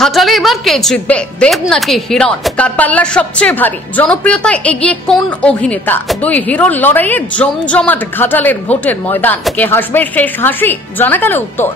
ঘাটালে এবার কে জিতবে, দেব নাকি হিরণ? কার পাল্লা সবচেয়ে ভারী? জনপ্রিয়তায় এগিয়ে কোন অভিনেতা? দুই হিরোর লড়াইয়ে জমজমাট ঘাটালের ভোটের ময়দান। কে হাসবে শেষ হাসি? জানা গেল উত্তর।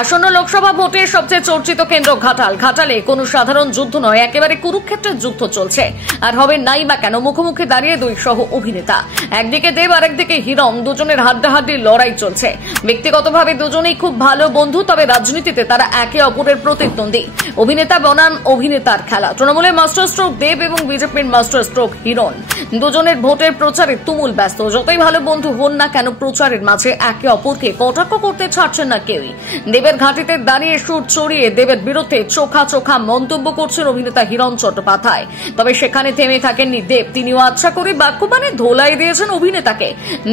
আসন্ন লোকসভা ভোটের সবচেয়ে চর্চিত কেন্দ্র ঘাটাল। ঘাটালে কোনো সাধারণ যুদ্ধ নয়, একেবারে কুরুক্ষেত্রের যুদ্ধ চলছে। আর হবে নাই বা কেন, মুখোমুখি দাঁড়িয়ে দুই সহ অভিনেতা, একদিকে দেব আর একদিকে হিরণ। দুজনের হাড্ডাহাড্ডির লড়াই চলছে। ব্যক্তিগতভাবে দুজনেই খুব ভালো বন্ধু, তবে রাজনীতিতে তারা একে অপরের প্রতিদ্বন্দ্বী। অভিনেতা বনাম অভিনেতার খেলা। তৃণমূলের মাস্টার স্ট্রোক দেব এবং বিজেপির মাস্টার স্ট্রোক হিরণ। দুজনের ভোটের প্রচারে তুমুল ব্যস্ত। যতই ভালো বন্ধু হন না কেন, প্রচারের মাঝে একে অপরকে কটাক্ষ করতে ছাড়ছেন না কেউই। দেবের ঘাঁটিতে দাঁড়িয়ে সুর চড়িয়ে দেবের বিরুদ্ধে চোখা চোখা মন্তব্য করছেন অভিনেতা হিরণ চট্টোপাধ্যায়। তবে সেখানে থেমে থাকেননি দেব, তিনিও আচ্ছা করে বাক্যবাণে ধোলাই দিয়েছেন অভিনেতাকে।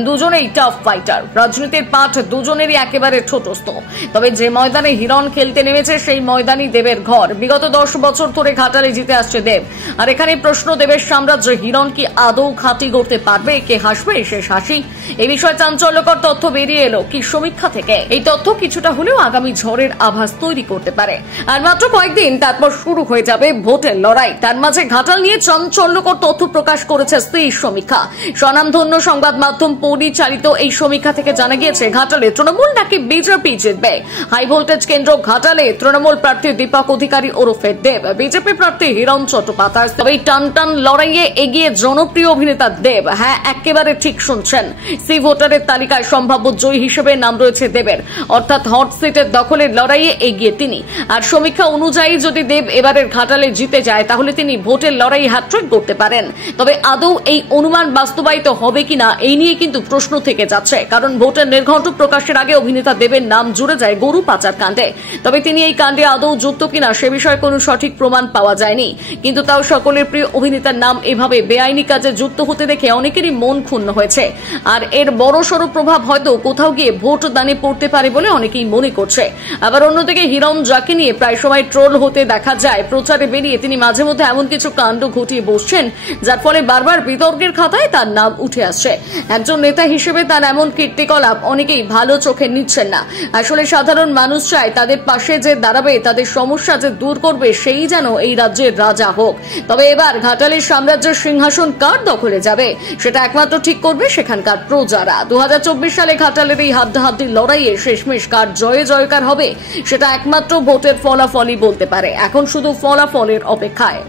দুজনেই টাফ ফাইটার। রাজনীতির পাঠ দুজনেরই একেবারে ছোটস্থ। তবে যে ময়দানে হিরণ খেলতে নেমেছে সেই ময়দানই দেবের ঘর। বিগত 10 বছর ধরে ঘাটালে জিতে আসছে দেব। আর এখানে প্রশ্ন, দেবের সাম্রাজ্য হিরণ কি আদৌ খাঁটি করতে পারবে? কে হাসবে শেষ হাসি? এই বিষয়ে চাঞ্চল্যকর তথ্য বেরিয়ে এলো কি সমীক্ষা থেকে। এই তথ্য কিছুটা হলেও আগামী ঝড়ের আভাস তৈরি করতে পারে। আর মাত্র কয়েকদিন তারপর শুরু হয়ে যাবে ভোটের লড়াই। তার মাঝে ঘাটাল নিয়ে চাঞ্চল্যকর তথ্য প্রকাশ করেছে সেই সমীক্ষা। স্বনামধন্য সংবাদ মাধ্যম পরিচালিত এই সমীক্ষা থেকে জানা গিয়েছে ঘাটালে তৃণমূল নাকি বিজেপি জিতবে। হাই ভোল্টেজ কেন্দ্র ঘাটালে তৃণমূল প্রার্থী দীপক অধিকারী ওরফে দেব, বিজেপি প্রার্থী হিরণ চট্টোপাধ্যায়। তবে এই টান টান লড়াইয়ে এগিয়ে জনপ্রিয় অভিনেতা দেব। হ্যাঁ, একেবারে ঠিক শুনছেন, সি ভোটারের তালিকায় সম্ভাব্য জয়ী হিসেবে নাম রয়েছে দেবের। অর্থাৎ হট সিটের দখলের লড়াইয়ে এগিয়ে তিনি। আর সমীক্ষা অনুযায়ী যদি দেব এবারের ঘাটালে জিতে যায়, তাহলে তিনি ভোটের লড়াই হ্যাট্রিক করতে পারেন। তবে আদৌ এই অনুমান বাস্তবায়িত হবে কিনা, এই নিয়ে কিন্তু প্রশ্ন থেকে যাচ্ছে। কারণ ভোটের নির্ঘণ্ট প্রকাশের আগে অভিনেতা দেবের নাম জুড়ে যায় গরু পাচার কাণ্ডে। তবে তিনি এই কাণ্ডে আদৌ যুক্ত কিনা সে বিষয়ে কোনো সঠিক প্রমাণ পাওয়া যায়নি। কিন্তু তাও সকলের প্রিয় অভিনেতার নাম এভাবে বেআইনি কাজে যুক্ত হতে দেখে অনেকেরই মন ক্ষুণ্ণ হয়েছে। আর এর বড়সড় প্রভাব হয়তো কোথাও গিয়ে ভোট দানে পড়তে পারে বলে অনেকেই মনে করছে। আবার অন্যদিকে হিরণ, যাকে নিয়ে প্রায় সময় ট্রোল হতে দেখা যায়, প্রচারে বেরিয়ে তিনি মাঝে মধ্যে এমন কিছু কাণ্ড ঘটিয়ে বসছেন যার ফলে বারবার বিতর্কের খাতায় তার নাম উঠে আসছে। একজন নেতা হিসেবে তার এমন কীর্তিকলাপ অনেকেই ভালো চোখে নিচ্ছেন না। আসলে সাধারণ মানুষ চায় তাদের পাশে যে দাঁড়াবে, তাদের সমস্যা যে দূর করবে, সেই যেন এই রাজ্যের রাজা হোক। তবে এবার ঘাটালের সাম্রাজ্যের সিংহাসন কার দখলে যাবে, সেটা একমাত্র ঠিক করবে সেখানকার প্রজারা। 2024 সালে ঘাটালের এই হাড্ডাহাড্ডির লড়াইয়ে শেষমেশ কার জয়ে জয়কার হবে, সেটা একমাত্র ভোটের ফলাফলই বলতে পারে। এখন শুধু ফলাফলের অপেক্ষায়।